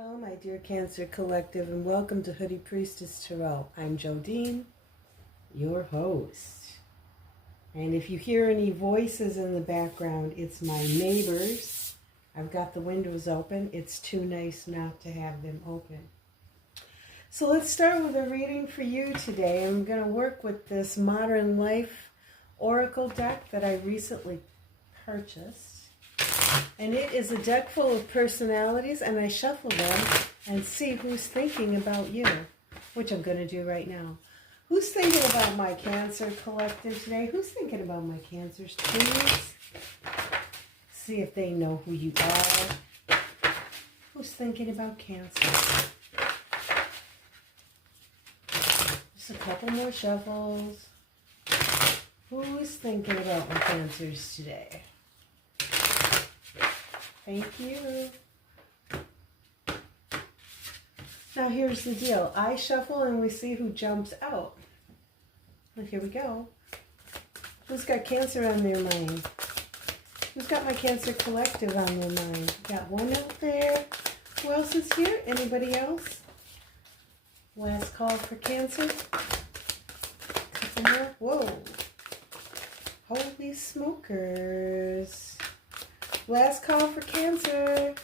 Hello, my dear Cancer Collective, and welcome to Hoodie Priestess Tarot. I'm Jodine, your host. And if you hear any voices in the background, it's my neighbors. I've got the windows open. It's too nice not to have them open. So let's start with a reading for you today. I'm going to work with this Modern Life Oracle deck that I recently purchased. And it is a deck full of personalities, and I shuffle them and see who's thinking about you, which I'm going to do right now. Who's thinking about my Cancer Collective today? Who's thinking about my Cancers, please? See if they know who you are. Who's thinking about Cancer? Just a couple more shuffles. Who's thinking about my Cancers today? Thank you. Now here's the deal. I shuffle and we see who jumps out. Well, here we go. Who's got Cancer on their mind? Who's got my Cancer Collective on their mind? Got one out there. Who else is here? Anybody else? Last call for Cancer. Couple more. Whoa. Holy smokers. Last call for Cancer.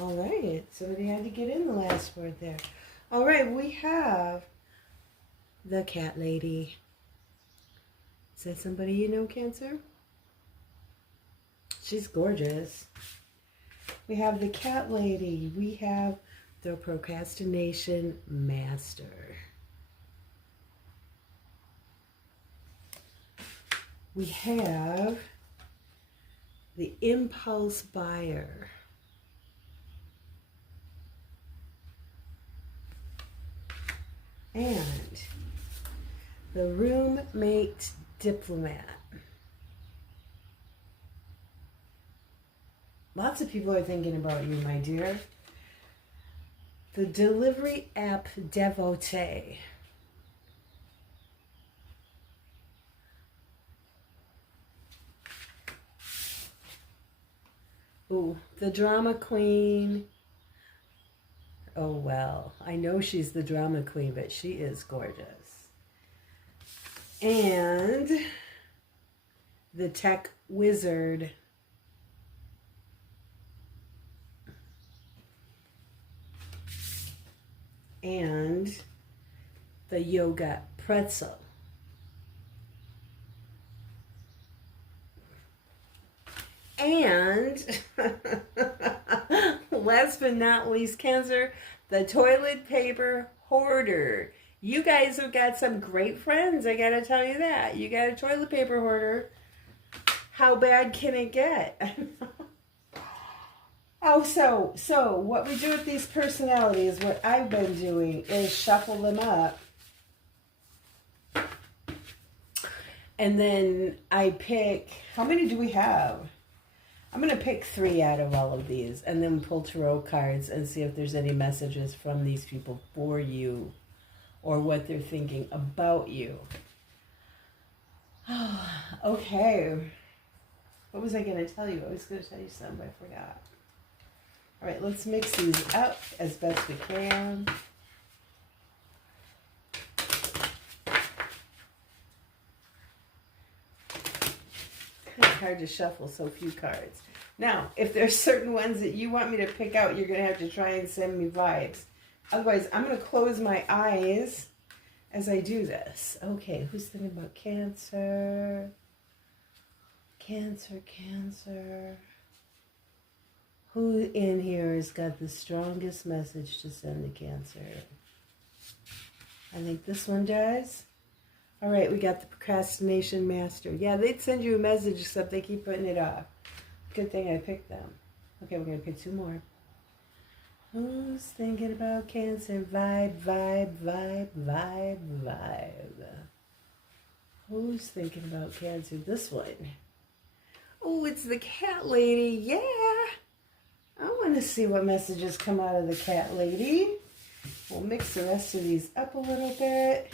All right. Somebody had to get in the last word there. All right. We have the cat lady. Is that somebody you know, Cancer? She's gorgeous. We have the cat lady. We have the procrastination master. We have the impulse buyer. And the roommate diplomat. Lots of people are thinking about you, my dear. The delivery app devotee. Ooh, the drama queen. Oh, well, I know she's the drama queen, but she is gorgeous. And the tech wizard. And the yoga pretzel. And last but not least, Cancer, the toilet paper hoarder. You guys have got some great friends, I gotta tell you that. You got a toilet paper hoarder. How bad can it get? Oh, so what we do with these personalities, what I've been doing is shuffle them up. And then I pick, how many do we have? I'm going to pick 3 out of all of these and then pull tarot cards and see if there's any messages from these people for you or what they're thinking about you. Okay. What was I going to tell you? I was going to tell you something, but I forgot. All right, let's mix these up as best we can. It's hard to shuffle so few cards. Now, if there's certain ones that you want me to pick out, you're going to have to try and send me vibes. Otherwise, I'm going to close my eyes as I do this. Okay, who's thinking about Cancer? Cancer, Cancer. Who in here has got the strongest message to send to Cancer? I think this one does. All right, we got the procrastination master. Yeah, they'd send you a message, except they keep putting it off. Good thing I picked them. Okay, we're going to pick 2 more. Who's thinking about Cancer? Vibe, vibe, vibe, vibe, vibe. Who's thinking about Cancer? This one. Oh, it's the cat lady. Yeah. I want to see what messages come out of the cat lady. We'll mix the rest of these up a little bit.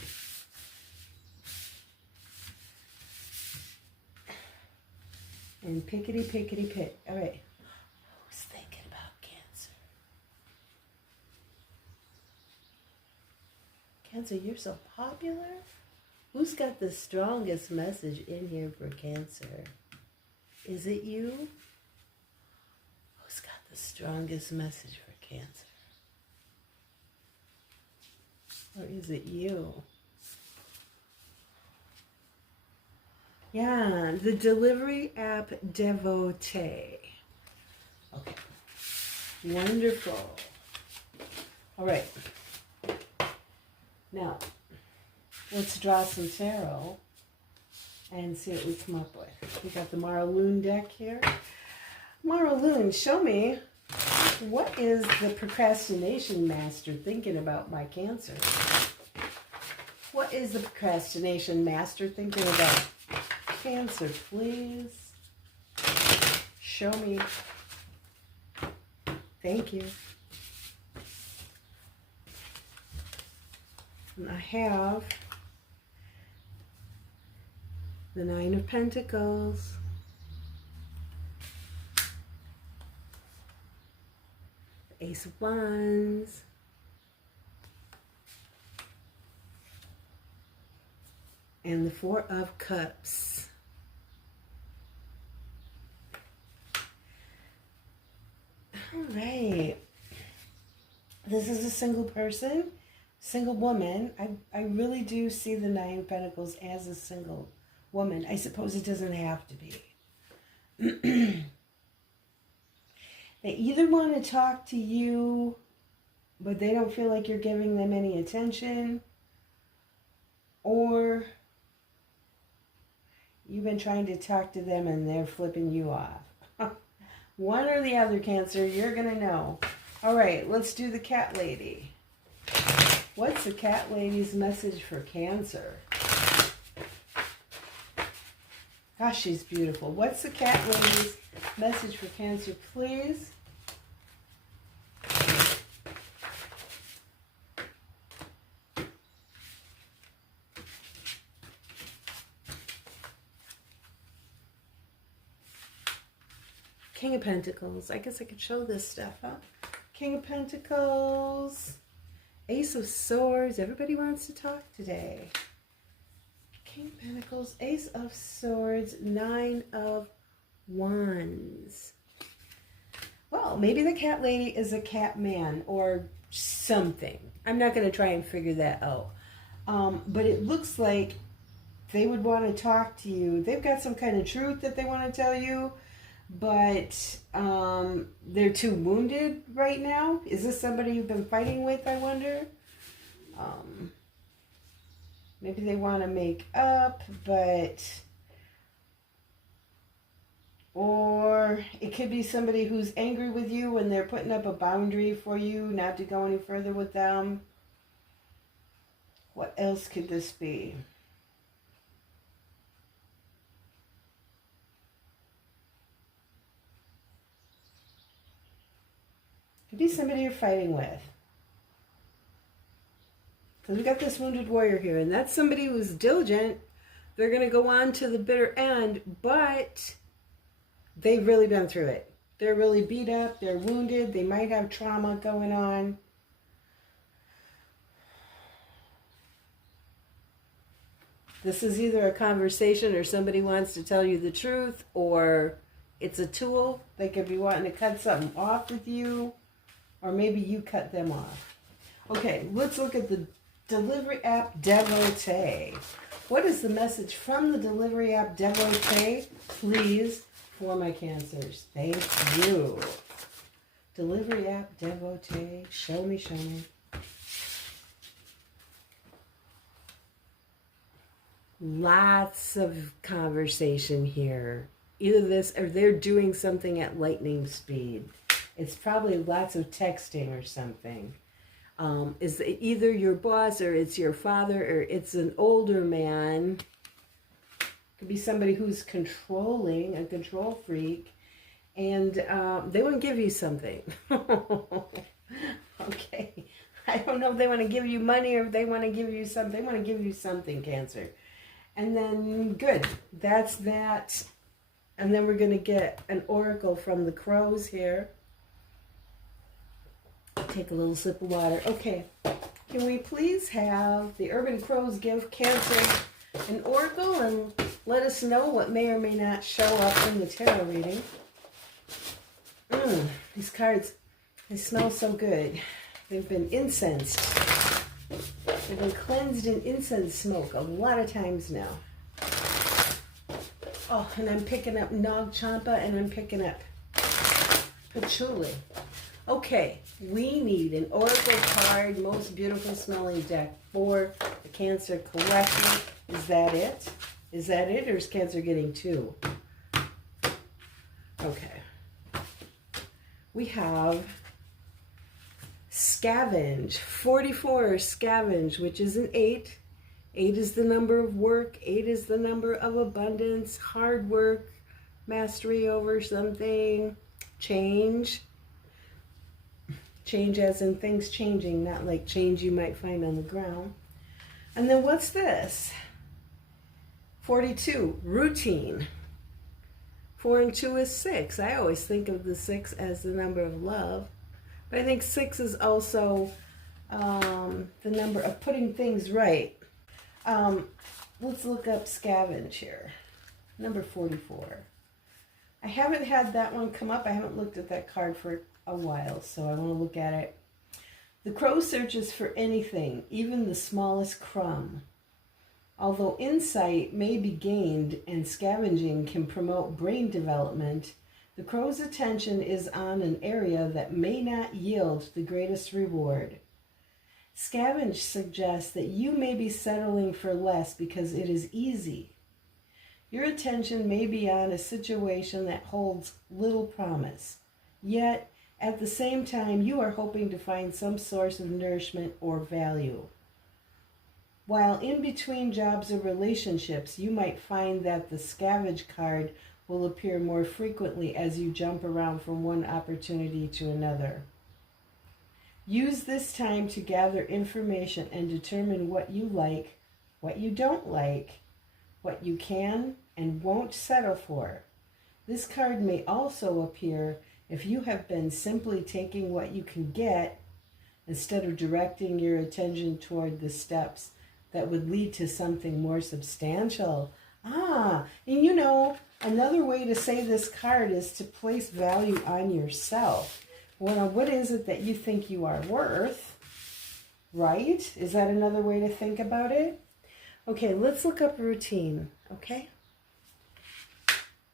And pickety, pickety, pick. All right. Who's thinking Cancer, you're so popular. Who's got the strongest message in here for Cancer? Is it you? Who's got the strongest message for Cancer? Or is it you? Yeah, the delivery app devotee. Okay. Wonderful. All right. Now, let's draw some tarot and see what we come up with. We got the Lunne deck here. Lunne, show me, what is the procrastination master thinking about my Cancer? What is the procrastination master thinking about Cancer, please? Show me. Thank you. And I have the Nine of Pentacles, the Ace of Wands, and the Four of Cups. All right. This is a single person, single woman. I really do see the Nine of Pentacles as a single woman. I suppose it doesn't have to be. They either want to talk to you, but they don't feel like you're giving them any attention, or you've been trying to talk to them and they're flipping you off. One or the other, Cancer, you're going to know. All right, let's do the cat lady. What's the cat lady's message for Cancer? Gosh, she's beautiful. What's the cat lady's message for Cancer, please? King of Pentacles. I guess I could show this stuff, huh? King of Pentacles. Ace of Swords. Everybody wants to talk today. King of Pentacles. Ace of Swords. Nine of Wands. Well, maybe the cat lady is a cat man or something. I'm not going to try and figure that out. But it looks like they would want to talk to you. They've got some kind of truth that they want to tell you, but they're too wounded right now. Is this somebody you've been fighting with, I wonder? Maybe they want to make up, but... Or it could be somebody who's angry with you and they're putting up a boundary for you not to go any further with them. What else could this be? Could be somebody you're fighting with. Because we got this wounded warrior here, and that's somebody who's diligent. They're going to go on to the bitter end, but they've really been through it. They're really beat up. They're wounded. They might have trauma going on. This is either a conversation or somebody wants to tell you the truth, or it's a tool. They could be wanting to cut something off with you, or maybe you cut them off. Okay, let's look at the delivery app devotee. What is the message from the delivery app devotee, please, for my Cancers? Thank you. Delivery app devotee. Show me, show me. Lots of conversation here. Either this or they're doing something at lightning speed. It's probably lots of texting or something. Is either your boss or it's your father or it's an older man. Could be somebody who's controlling, a control freak, and they want to give you something. Okay. I don't know if they want to give you money or if they want to give you something. They want to give you something, Cancer. And then, good. That's that. And then we're going to get an oracle from the crows here. Take a little sip of water. Okay. Can we please have the Urban Crows give Cancer an oracle and let us know what may or may not show up in the tarot reading? These cards, they smell so good. They've been incensed. They've been cleansed in incense smoke a lot of times now. Oh, and I'm picking up Nag Champa and I'm picking up Patchouli. Okay, we need an oracle card, most beautiful smelling deck for the Cancer Collective. Is that it? Is that it, or is Cancer getting two? Okay. We have Scavenge, 44, Scavenge, which is an 8. 8 is the number of work. 8 is the number of abundance, hard work, mastery over something, change. Change as in things changing, not like change you might find on the ground. And then what's this? 42, routine. 4 and 2 is 6. I always think of the 6 as the number of love. But I think 6 is also the number of putting things right. Let's look up Scavenge here. Number 44. I haven't had that one come up. I haven't looked at that card for a while, so I want to look at it. The crow searches for anything, even the smallest crumb. Although insight may be gained and scavenging can promote brain development, the crow's attention is on an area that may not yield the greatest reward. Scavenge suggests that you may be settling for less because it is easy. Your attention may be on a situation that holds little promise, yet at the same time you are hoping to find some source of nourishment or value. While in between jobs or relationships, you might find that the Scavenge card will appear more frequently as you jump around from one opportunity to another. Use this time to gather information and determine what you like, what you don't like, what you can and won't settle for. This card may also appear if you have been simply taking what you can get instead of directing your attention toward the steps that would lead to something more substantial. And you know, another way to say this card is to place value on yourself. Well, what is it that you think you are worth? Right? Is that another way to think about it? Okay, let's look up routine, okay?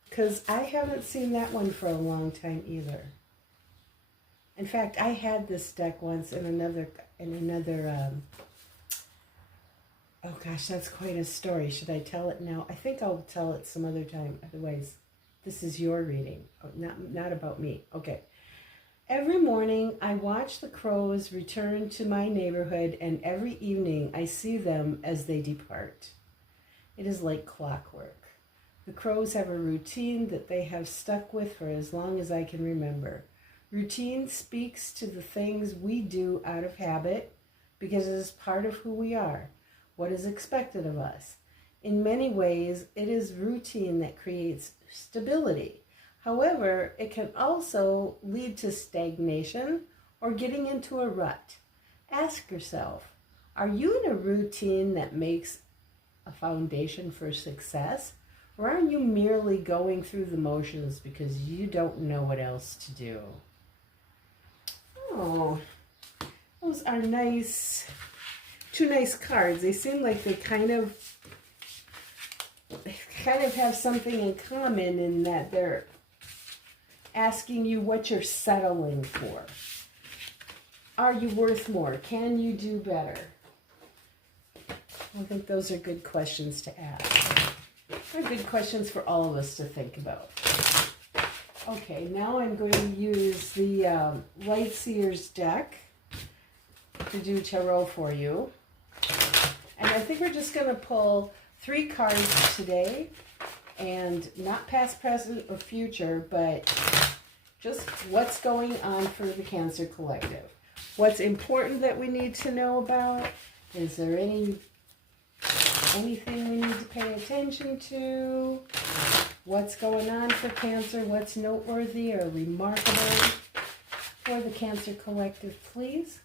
Because I haven't seen that one for a long time either. In fact, I had this deck once in another oh gosh, that's quite a story. Should I tell it now? I think I'll tell it some other time. Otherwise, this is your reading, not about me. Okay. Every morning, I watch the crows return to my neighborhood, and every evening, I see them as they depart. It is like clockwork. The crows have a routine that they have stuck with for as long as I can remember. Routine speaks to the things we do out of habit because it is part of who we are, what is expected of us. In many ways, it is routine that creates stability. However, it can also lead to stagnation or getting into a rut. Ask yourself, are you in a routine that makes a foundation for success? Or are you merely going through the motions because you don't know what else to do? Oh, those are nice. Two nice cards. They seem like they kind of have something in common in that they're asking you what you're settling for. Are you worth more? Can you do better? I think those are good questions to ask. They're good questions for all of us to think about. Okay, now I'm going to use the Light Seer's deck to do tarot for you. And I think we're just going to pull 3 cards today, and not past, present, or future, but just what's going on for the Cancer Collective. What's important that we need to know about? Is there anything we need to pay attention to? What's going on for Cancer? What's noteworthy or remarkable for the Cancer Collective, please?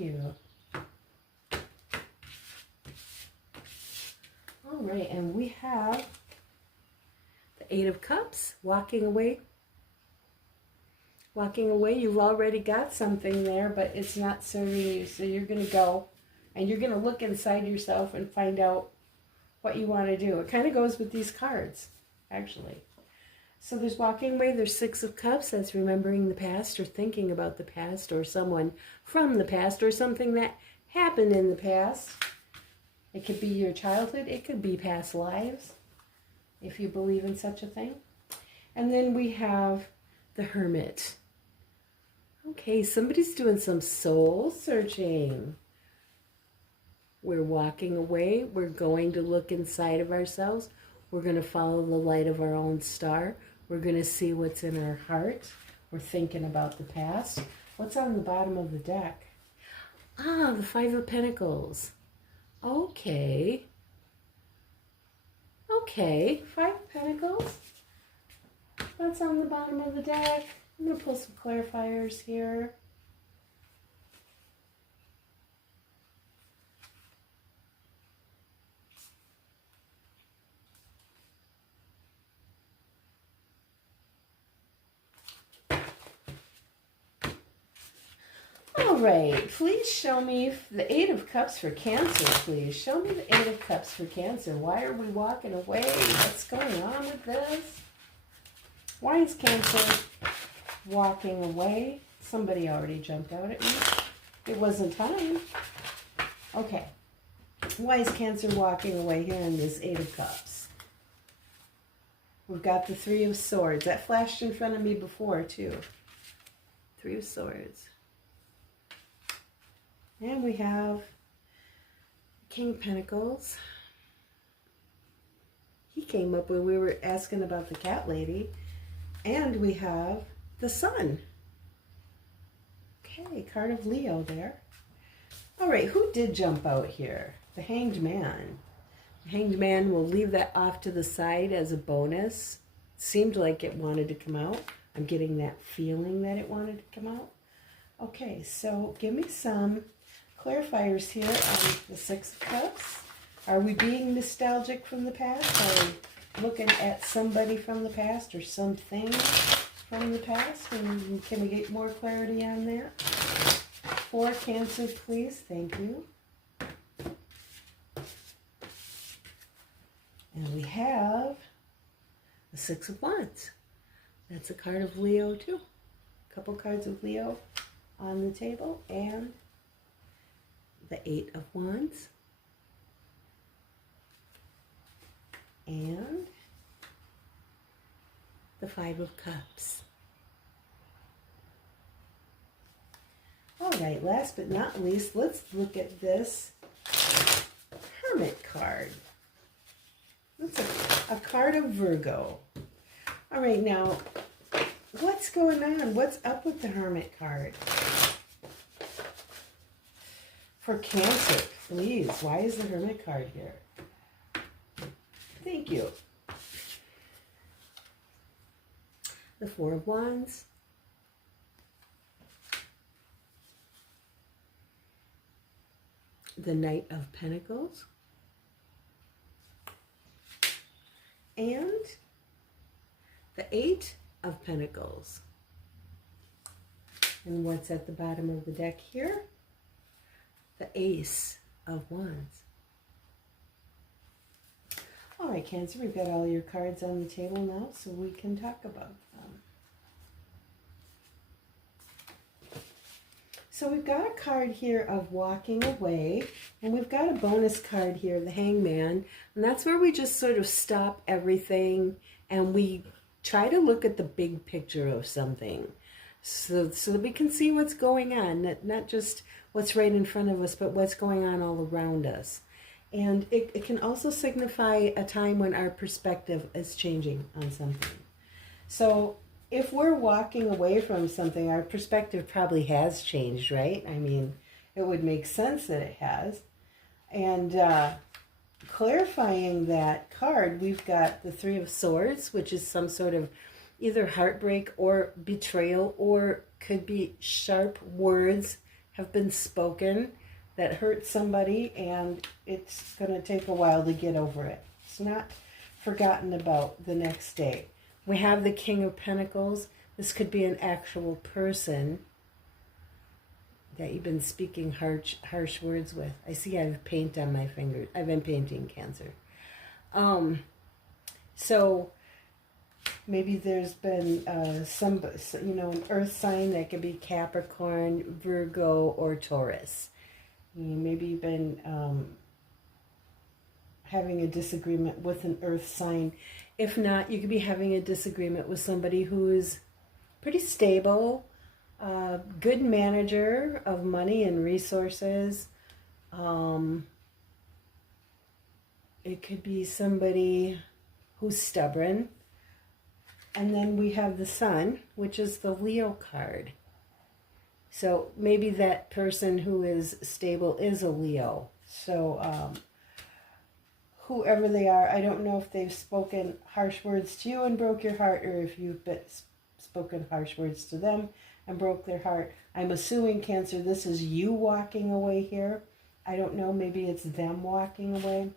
you. All right, and we have the Eight of Cups, walking away. Walking away, you've already got something there, but it's not serving you. So you're going to go and you're going to look inside yourself and find out what you want to do. It kind of goes with these cards, actually. So there's walking away, there's Six of Cups, that's remembering the past or thinking about the past or someone from the past or something that happened in the past. It could be your childhood, it could be past lives, if you believe in such a thing. And then we have the Hermit. Okay, somebody's doing some soul searching. We're walking away. We're going to look inside of ourselves. We're going to follow the light of our own star. We're going to see what's in our heart. We're thinking about the past. What's on the bottom of the deck? Ah, the Five of Pentacles. Okay. Okay, Five of Pentacles. What's on the bottom of the deck? I'm going to pull some clarifiers here. All right, please show me the Eight of Cups for Cancer, please. Show me the Eight of Cups for Cancer. Why are we walking away? What's going on with this? Why is Cancer walking away? Somebody already jumped out at me. It wasn't time. Okay. Why is Cancer walking away here in this Eight of Cups? We've got the Three of Swords. That flashed in front of me before, too. Three of Swords. And we have King of Pentacles. He came up when we were asking about the cat lady. And we have the Sun. Okay, card of Leo there. All right, who did jump out here? The Hanged Man. The Hanged Man, will leave that off to the side as a bonus. Seemed like it wanted to come out. I'm getting that feeling that it wanted to come out. Okay, so give me some clarifiers here on the Six of Cups. Are we being nostalgic from the past? Are we looking at somebody from the past or something from the past? And can we get more clarity on that? For Cancer, please. Thank you. And we have the Six of Wands. That's a card of Leo too. A couple cards of Leo on the table. And the Eight of Wands. And the Five of Cups. All right, last but not least, let's look at this Hermit card. That's a card of Virgo. All right, now, what's going on? What's up with the Hermit card? For Cancer, please. Why is the Hermit card here? Thank you. The Four of Wands. The Knight of Pentacles. And the Eight of Pentacles. And what's at the bottom of the deck here? The Ace of Wands. All right, Cancer, we've got all your cards on the table now, so we can talk about them. So we've got a card here of walking away, and we've got a bonus card here, the Hangman, and that's where we just sort of stop everything and we try to look at the big picture of something so that we can see what's going on, not just what's right in front of us, but what's going on all around us. And it can also signify a time when our perspective is changing on something. So if we're walking away from something, our perspective probably has changed, right? I mean, it would make sense that it has. And clarifying that card, we've got the Three of Swords, which is some sort of either heartbreak or betrayal, or could be sharp words have been spoken that hurt somebody, and it's going to take a while to get over it. It's not forgotten about the next day. We have the King of Pentacles. This could be an actual person that you've been speaking harsh words with. I see I have paint on my fingers. I've been painting Cancer. So maybe there's been an earth sign that could be Capricorn, Virgo, or Taurus. Maybe you've been having a disagreement with an earth sign. If not, you could be having a disagreement with somebody who is pretty stable, good manager of money and resources. It could be somebody who's stubborn. And then we have the Sun, which is the Leo card. So maybe that person who is stable is a Leo. So whoever they are, I don't know if they've spoken harsh words to you and broke your heart, or if you've spoken harsh words to them and broke their heart. I'm assuming, Cancer, this is you walking away here. I don't know, maybe it's them walking away.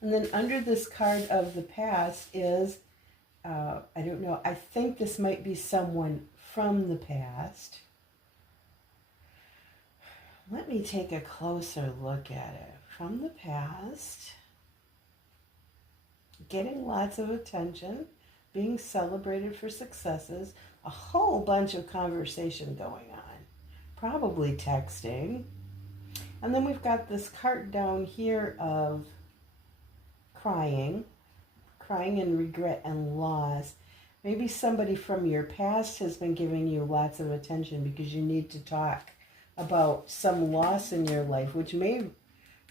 And then under this card of the past is, I don't know, I think this might be someone from the past. Let me take a closer look at it. From the past, getting lots of attention, being celebrated for successes, a whole bunch of conversation going on, probably texting. And then we've got this card down here of crying and regret and loss. Maybe somebody from your past has been giving you lots of attention because you need to talk about some loss in your life, which may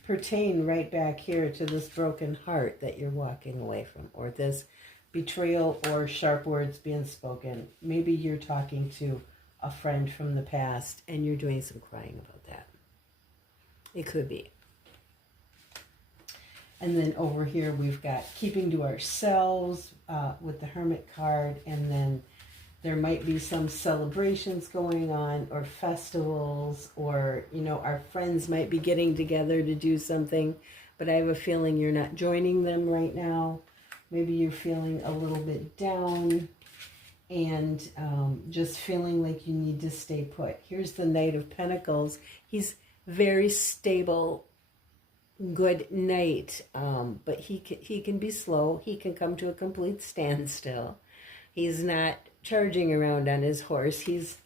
pertain right back here to this broken heart that you're walking away from, or this betrayal or sharp words being spoken. Maybe you're talking to a friend from the past and you're doing some crying about that. It could be. And then over here we've got keeping to ourselves with the Hermit card. And then there might be some celebrations going on, or festivals, or, our friends might be getting together to do something. But I have a feeling you're not joining them right now. Maybe you're feeling a little bit down and just feeling like you need to stay put. Here's the Knight of Pentacles. He's very stable, good knight, but he can be slow. He can come to a complete standstill. He's not charging around on his horse. He's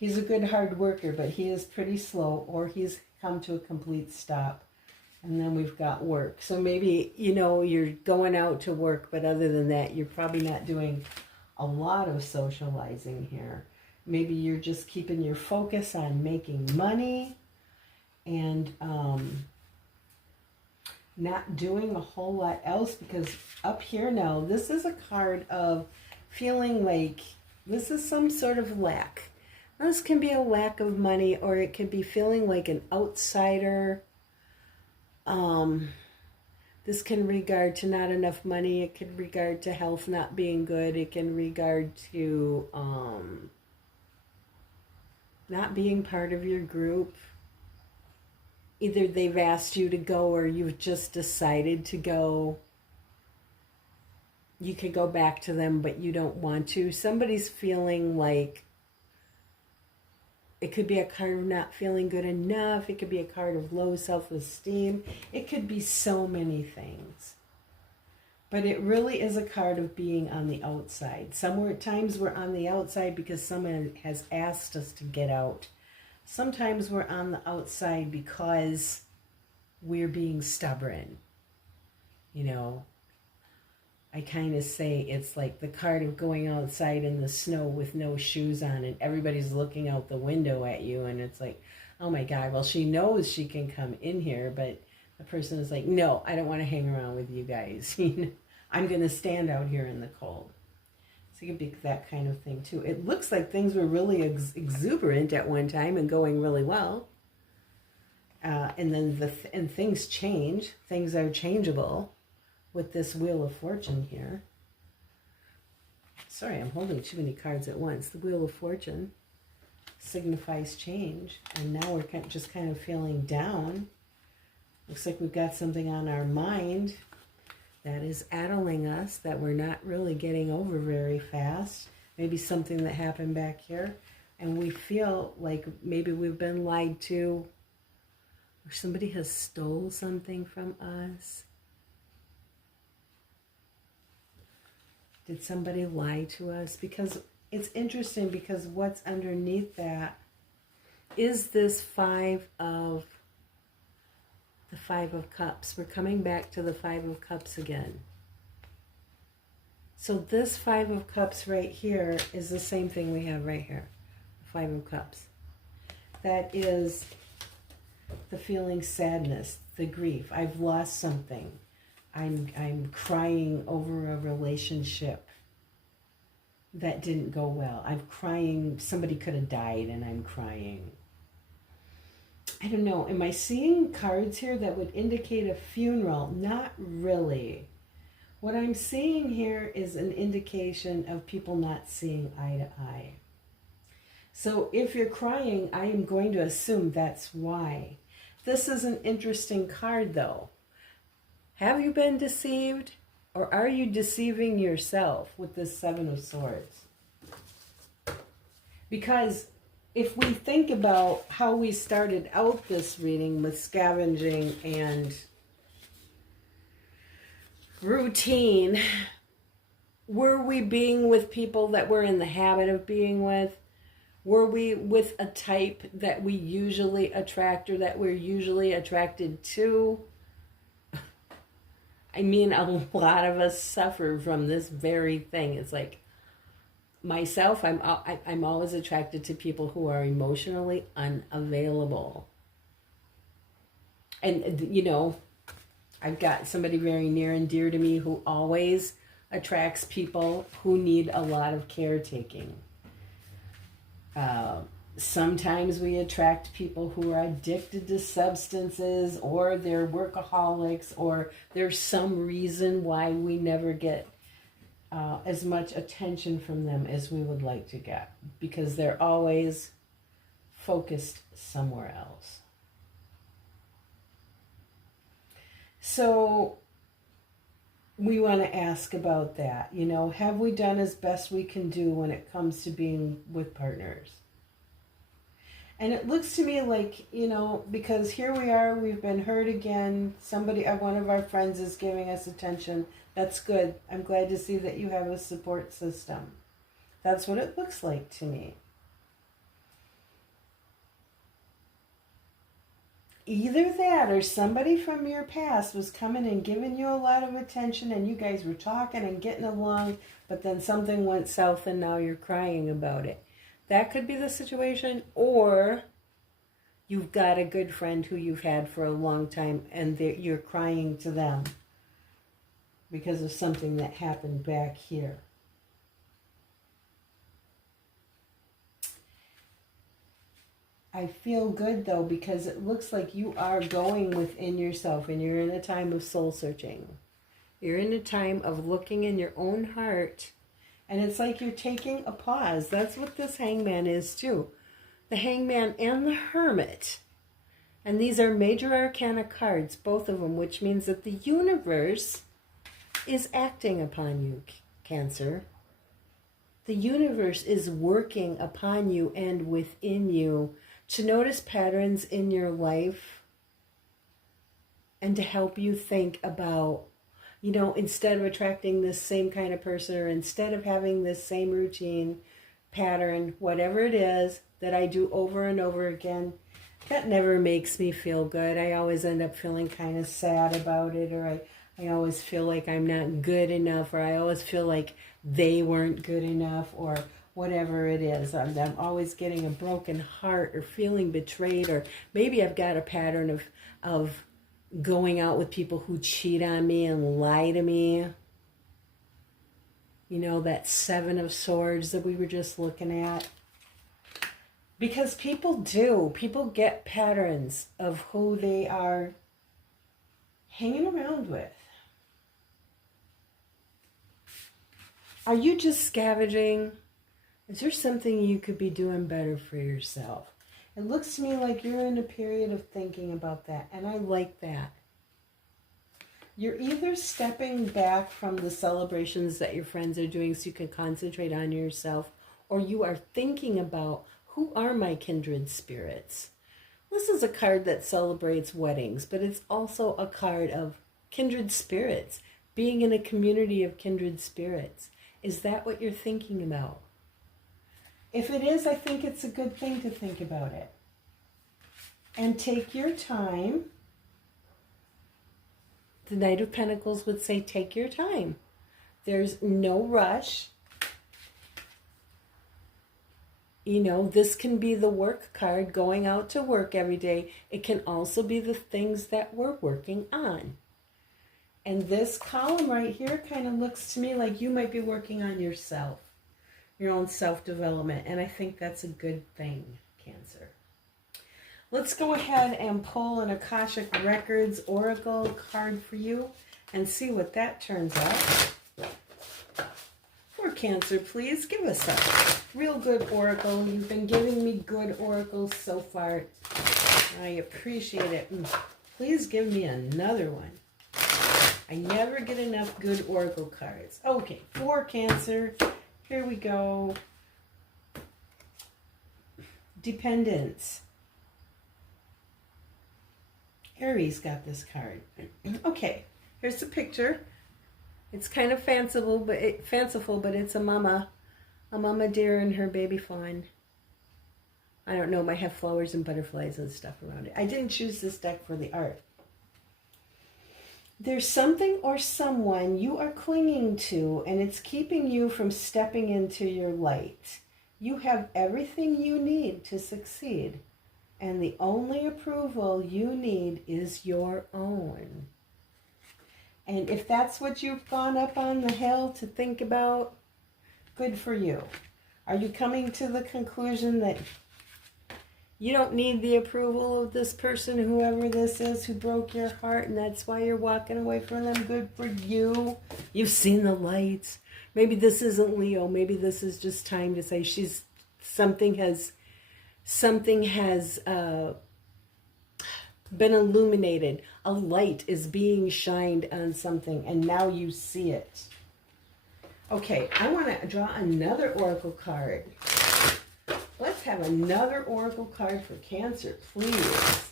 a good hard worker, but he is pretty slow, or he's come to a complete stop. And then we've got work. So maybe, you're going out to work, but other than that, you're probably not doing a lot of socializing here. Maybe you're just keeping your focus on making money and not doing a whole lot else, because up here now, this is a card of feeling like this is some sort of lack. Now, this can be a lack of money, or it could be feeling like an outsider. This can regard to not enough money. It could regard to health not being good. It can regard to not being part of your group. Either they've asked you to go, or you've just decided to go. You could go back to them, but you don't want to. Somebody's feeling like, it could be a card of not feeling good enough. It could be a card of low self-esteem. It could be so many things. But it really is a card of being on the outside. Times we're on the outside because someone has asked us to get out. Sometimes we're on the outside because we're being stubborn. I kind of say it's like the card of going outside in the snow with no shoes on, and everybody's looking out the window at you, and it's like, oh my God, well, she knows she can come in here, but the person is like, no, I don't want to hang around with you guys. I'm going to stand out here in the cold. So it could be that kind of thing too. It looks like things were really exuberant at one time and going really well. And then and things change. Things are changeable with this Wheel of Fortune here. Sorry, I'm holding too many cards at once. The Wheel of Fortune. signifies change. And now we're just kind of feeling down. Looks like we've got something on our mind that is addling us, that we're not really getting over very fast. Maybe something that happened back here, and we feel like maybe we've been lied to, or somebody has stole something from us. Did somebody lie to us? Because it's interesting, because what's underneath that is this the Five of Cups. We're coming back to the Five of Cups again. So this Five of Cups right here is the same thing we have right here. The Five of Cups. That is the feeling sadness, the grief. I've lost something. I'm crying over a relationship that didn't go well. I'm crying, somebody could have died and I'm crying. I don't know, am I seeing cards here that would indicate a funeral? Not really. What I'm seeing here is an indication of people not seeing eye to eye. So if you're crying, I am going to assume that's why. This is an interesting card though. Have you been deceived, or are you deceiving yourself with this Seven of Swords? Because if we think about how we started out this reading with scavenging and routine, were we being with people that we're in the habit of being with? Were we with a type that we usually attract, or that we're usually attracted to? I mean, a lot of us suffer from this very thing. It's like, myself, I'm always attracted to people who are emotionally unavailable. And, you know, I've got somebody very near and dear to me who always attracts people who need a lot of caretaking. Sometimes we attract people who are addicted to substances, or they're workaholics, or there's some reason why we never get as much attention from them as we would like to get, because they're always focused somewhere else. So we want to ask about that. You know, have we done as best we can do when it comes to being with partners? And it looks to me like, you know, because here we are, we've been hurt again. Somebody, one of our friends is giving us attention. That's good. I'm glad to see that you have a support system. That's what it looks like to me. Either that, or somebody from your past was coming and giving you a lot of attention, and you guys were talking and getting along, but then something went south and now you're crying about it. That could be the situation. Or you've got a good friend who you've had for a long time, and you're crying to them because of something that happened back here. I feel good though, because it looks like you are going within yourself, and you're in a time of soul searching. You're in a time of looking in your own heart, and it's like you're taking a pause. That's what this Hangman is too. The Hangman and the Hermit. And these are major arcana cards, both of them, which means that the universe is acting upon you, Cancer. The universe is working upon you and within you to notice patterns in your life, and to help you think about, you know, instead of attracting this same kind of person, or instead of having this same routine, pattern, whatever it is that I do over and over again, that never makes me feel good. I always end up feeling kind of sad about it, or I always feel like I'm not good enough, or I always feel like they weren't good enough, or whatever it is. I'm always getting a broken heart, or feeling betrayed, or maybe I've got a pattern of going out with people who cheat on me and lie to me. You know, that Seven of Swords that we were just looking at. Because people get patterns of who they are hanging around with. Are you just scavenging Is there something you could be doing better for yourself? It looks to me like you're in a period of thinking about that, and I like that. You're either stepping back from the celebrations that your friends are doing so you can concentrate on yourself, or you are thinking about, who are my kindred spirits? This is a card that celebrates weddings, but it's also a card of kindred spirits, being in a community of kindred spirits. Is that what you're thinking about? If it is, I think it's a good thing to think about it. And take your time. The Knight of Pentacles would say, take your time. There's no rush. You know, this can be the work card, going out to work every day. It can also be the things that we're working on. And this column right here kind of looks to me like you might be working on yourself, your own self-development. And I think that's a good thing, Cancer. Let's go ahead and pull an Akashic Records Oracle card for you and see what that turns out. For Cancer, please give us a real good oracle. You've been giving me good oracles so far. I appreciate it. Please give me another one. I never get enough good oracle cards. Okay, for Cancer, here we go. Dependence. Aries got this card. Okay, here's the picture. It's kind of fanciful, but it's a mama deer and her baby fawn. I don't know, it might have flowers and butterflies and stuff around it. I didn't choose this deck for the art. There's something or someone you are clinging to, and it's keeping you from stepping into your light. You have everything you need to succeed, and the only approval you need is your own. And if that's what you've gone up on the hill to think about, good for you. Are you coming to the conclusion that you don't need the approval of this person, whoever this is, who broke your heart, and that's why you're walking away from them? Good for you. You've seen the lights. Maybe this isn't Leo. Maybe this is just time to say something has been illuminated. A light is being shined on something, and now you see it. Okay, I want to draw another oracle card. Let's have another oracle card for Cancer, please.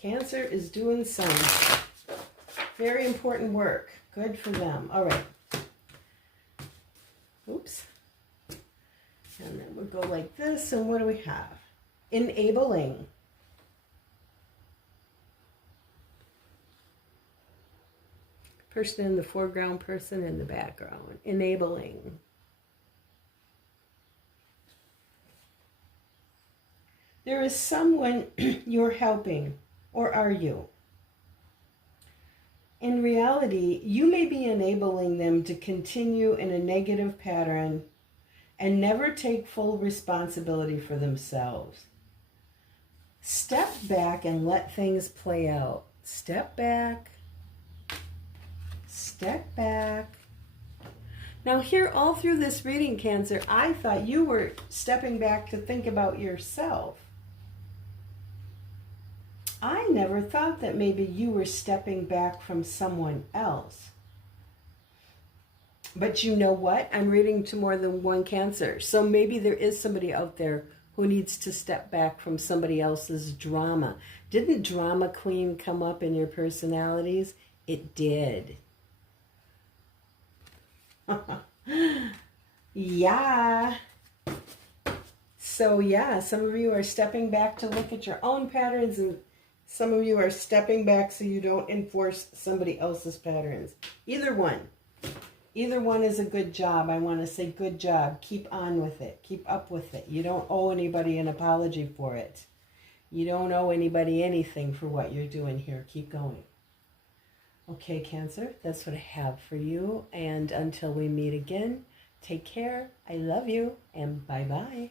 Cancer is doing some very important work. Good for them. All right. Oops. And then we'll go like this, and what do we have? Enabling. Person in the foreground, person in the background. Enabling. There is someone you're helping, or are you? In reality, you may be enabling them to continue in a negative pattern and never take full responsibility for themselves. Step back and let things play out. Step back. Step back. Now here, all through this reading, Cancer, I thought you were stepping back to think about yourself. I never thought that maybe you were stepping back from someone else. But you know what? I'm reading to more than one Cancer. So maybe there is somebody out there who needs to step back from somebody else's drama. Didn't drama queen come up in your personalities? It did. Yeah. So yeah, some of you are stepping back to look at your own patterns, and some of you are stepping back so you don't enforce somebody else's patterns. Either one. Either one is a good job. I want to say good job. Keep on with it. Keep up with it. You don't owe anybody an apology for it. You don't owe anybody anything for what you're doing here. Keep going. Okay, Cancer, that's what I have for you. And until we meet again, take care. I love you, and bye-bye.